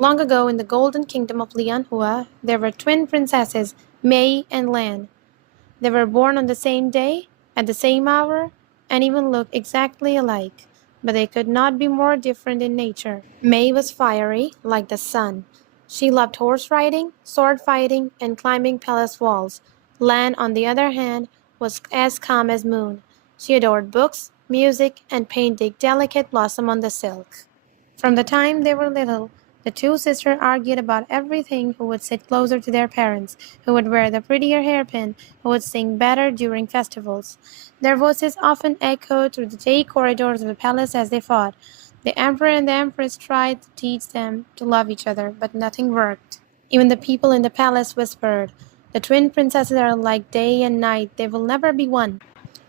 Long ago, in the golden kingdom of Lianhua, there were twin princesses, Mei and Lan. They were born on the same day, at the same hour, and even looked exactly alike, but they could not be more different in nature. Mei was fiery, like the sun. She loved horse riding, sword fighting, and climbing palace walls. Lan, on the other hand, was as calm as moon. She adored books, music, and painted delicate blossom on the silk. From the time they were little, the two sisters argued about everything: who would sit closer to their parents, who would wear the prettier hairpin, who would sing better during festivals. Their voices often echoed through the gay corridors of the palace as they fought. The emperor and the empress tried to teach them to love each other, but nothing worked. Even the people in the palace whispered, "The twin princesses are like day and night, they will never be one."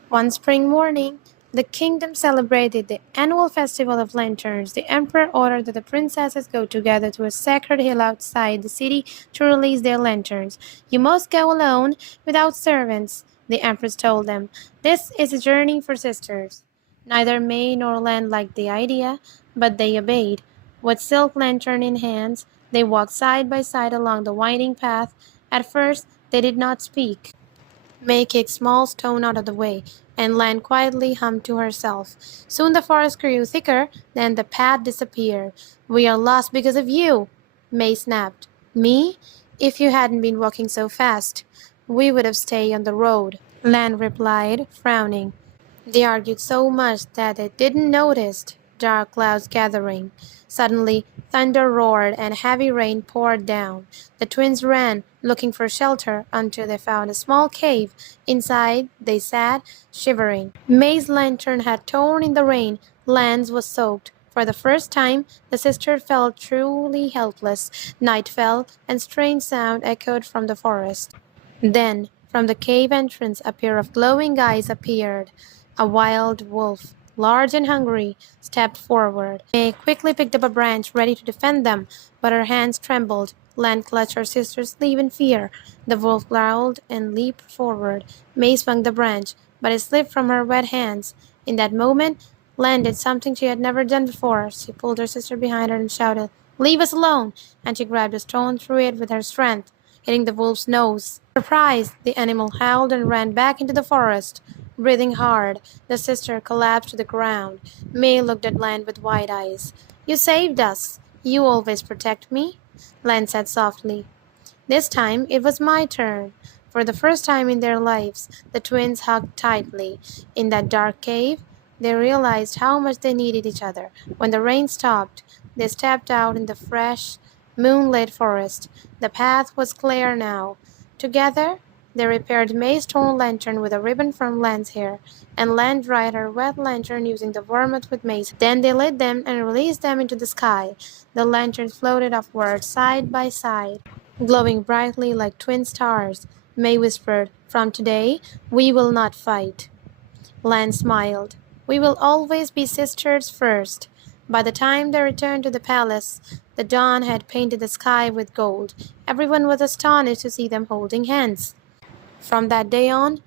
One spring morning, the kingdom celebrated the annual festival of lanterns. The emperor ordered that the princesses go together to a sacred hill outside the city to release their lanterns. "You must go alone, without servants," the empress told them. "This is a journey for sisters." Neither May nor Lan liked the idea, but they obeyed. With silk lantern in hands, they walked side by side along the winding path. At first, they did not speak. May kicked small stone out of the way, and Lan quietly hummed to herself. Soon the forest grew thicker, then the path disappeared. "We are lost because of you," May snapped. "Me? If you hadn't been walking so fast, we would have stayed on the road," Lan replied, frowning. They argued so much that they didn't notice dark clouds gathering. Suddenly, thunder roared and heavy rain poured down. The twins ran, looking for shelter, until they found a small cave. Inside, they sat, shivering. May's lantern had torn in the rain. Lan's was soaked. For the first time, the sisters felt truly helpless. Night fell, and strange sound echoed from the forest. Then, from the cave entrance, a pair of glowing eyes appeared. A wild wolf, large and hungry, stepped forward. May quickly picked up a branch, ready to defend them, but her hands trembled. Lan clutched her sister's sleeve in fear. The wolf growled and leaped forward. May swung the branch, but it slipped from her wet hands. In that moment, Lan did something she had never done before. She pulled her sister behind her and shouted, "Leave us alone!" And she grabbed a stone, threw it with her strength, hitting the wolf's nose. Surprised, the animal howled and ran back into the forest. Breathing hard, the sister collapsed to the ground. May looked at Lan with wide eyes. "You saved us. You always protect me," Lan said softly. This time it was my turn. For the first time in their lives, the twins hugged tightly. In that dark cave, they realized how much they needed each other. When the rain stopped, they stepped out in the fresh, moonlit forest. The path was clear now. Together, they repaired May's torn lantern with a ribbon from Lan's hair, and Lan dried her wet lantern using the vermouth with May's. Then they lit them and released them into the sky. The lanterns floated upward side by side, glowing brightly like twin stars. May whispered, "From today, we will not fight." Lan smiled. "We will always be sisters first." By the time they returned to the palace, the dawn had painted the sky with gold. Everyone was astonished to see them holding hands. From that day on,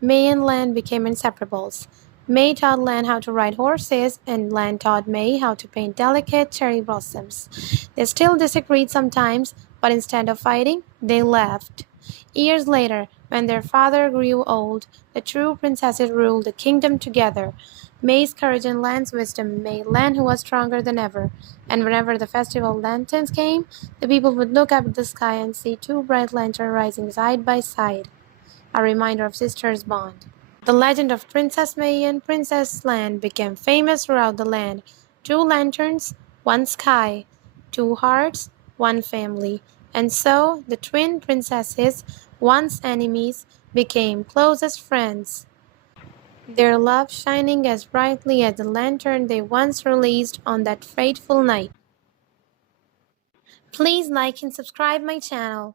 May and Lan became inseparables. May taught Lan how to ride horses, and Lan taught May how to paint delicate cherry blossoms. They still disagreed sometimes, but instead of fighting, they laughed. Years later, when their father grew old, the true princesses ruled the kingdom together. May's courage and Lan's wisdom made Lan who was stronger than ever, and whenever the festival lanterns came, the people would look up at the sky and see two bright lanterns rising side by side, a reminder of sisters' bond. The legend of Princess May and Princess Lan became famous throughout the land. Two lanterns, one sky, two hearts, one family. And so the twin princesses, once enemies, became closest friends, their love shining as brightly as the lantern they once released on that fateful night. Please like and subscribe my channel.